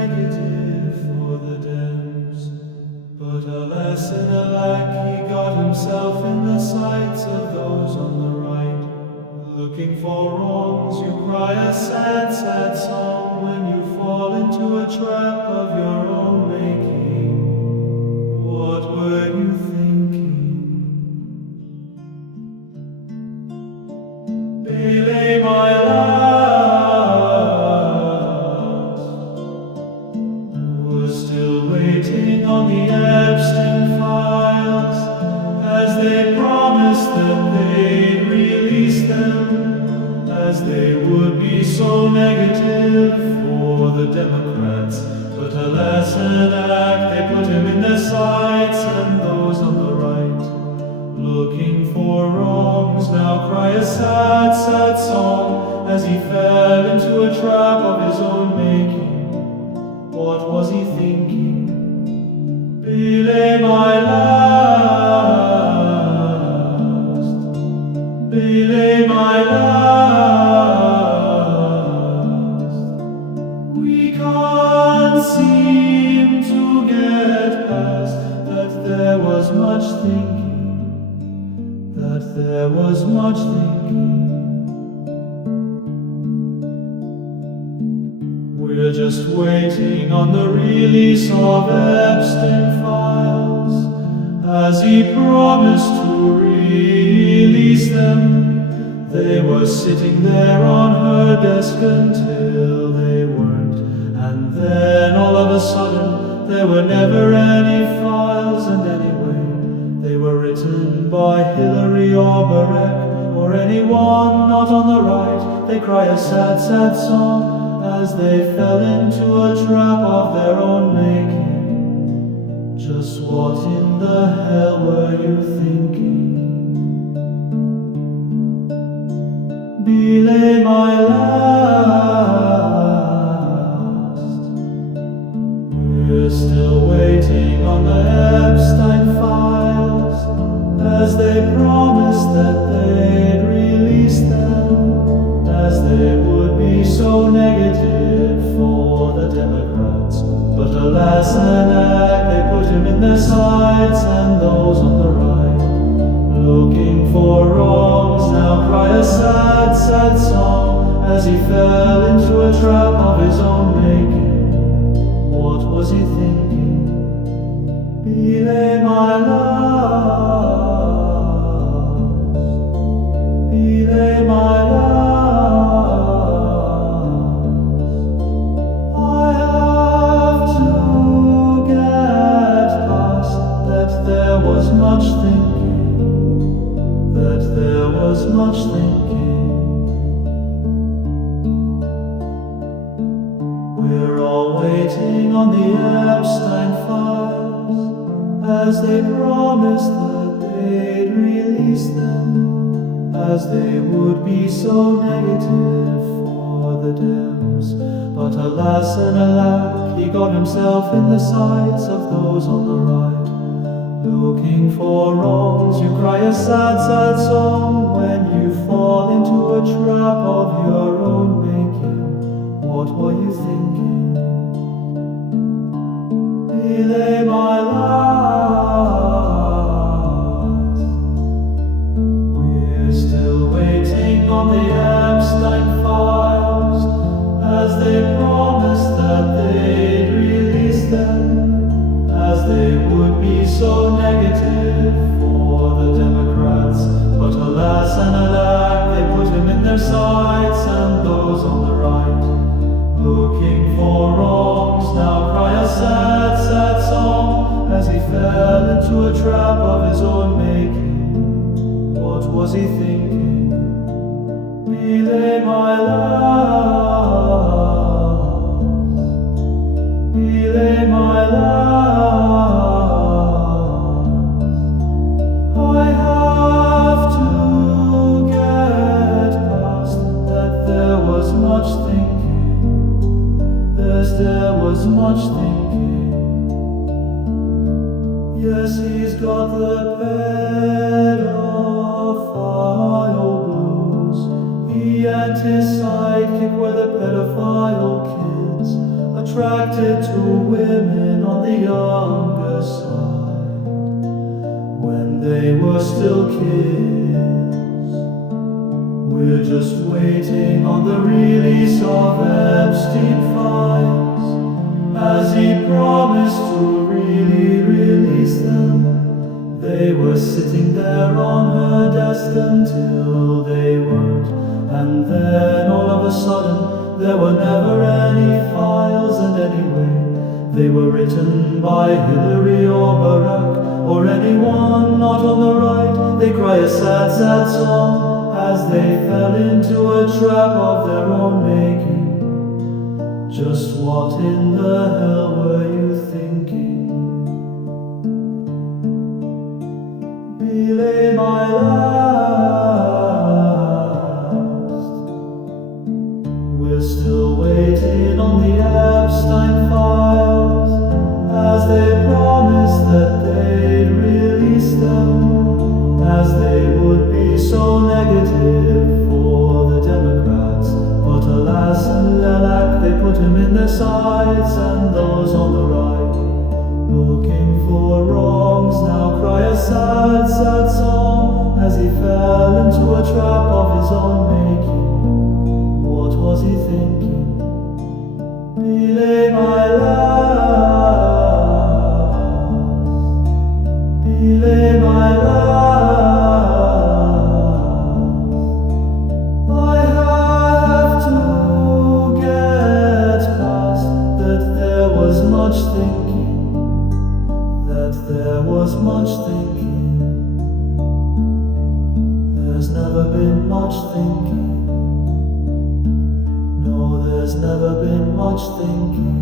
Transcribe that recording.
negative for the Dems. But alas and alack, he got himself in the sights of those on the right. Looking for wrongs, you cry a sad, sad song when you fall into a trap of your own making. What were you thinking? Belay my last was still waiting on the Epstein files, as they promised that they'd release them, as they would be so negative for the Democrats. But alas and alack, they put him in their sights, and those on the right, looking for wrongs, now cry a sad, sad song, as he fell into a trap of his own making. What was he thinking? Belay my last, belay my last. We can't seem to get past that there was much thinking, that there was much thinking. We're just waiting on the release of Epstein files, as he promised to release them. They were sitting there on her desk until they weren't, and then all of a sudden there were never any files, and anyway they were written by Hillary or Barack or anyone not on the right. They cry a sad, sad song as they fell into a trap of their own making. Just what in the hell were you thinking? Belay my last. We're still waiting on the Epstein files, as they promised that they'd release them, as they would be so negative for the Democrats. But alas and alack, they put him in their sights, and those on the right, looking for wrongs, now cry a sad, sad song, as he fell into a trap of his own making. What was he thinking? Belay my last, belay my last. Much thinking, that there was much thinking. We're all waiting on the Epstein files, as they promised that they'd release them, as they would be so negative for the Dems. But alas and alack, he got himself in the sights of those on the right. Looking for wrongs, you cry a sad, sad song when you fall into a trap of your own making. What were you thinking? Belay my last. We're still waiting on the Epstein files, as they promised that they'd release them, as they would be so negative for the Democrats. But alas and alack, they put him in their sights, and those on the right, looking for wrongs, now cry a sad, sad song, as he fell into a trap of his own making. What was he thinking? Belay my last, belay my last. I have to get past that there was much thinking, there was much thinking. Yes, he's got the pedophile blues. He and his sidekick were the pedophile kids, attracted to women on the younger side when they were still kids. We're just waiting on the release of Epstein files, as he promised to really release them. They were sitting there on her desk until they weren't, and then all of a sudden there were never any files. And anyway, they were written by Hillary or Barack or anyone not on the right. They cry a sad, sad song as they fell into a trap of their own making. Just what in the hell were you thinking? Belay my last. We're still waiting on the Epstein files, as they promised that they'd release them, as they would be so negative for the Democrats. But alas and alack, they put him in their sights, and those on the right, looking for wrongs, now cry a sad, sad song as he fell into a trap of his own making. What was he thinking? Belay my last. Belay my last. I have to get past that there was much thinking, that there was much thinking. There's never been much thinking. No, there's never been much thinking.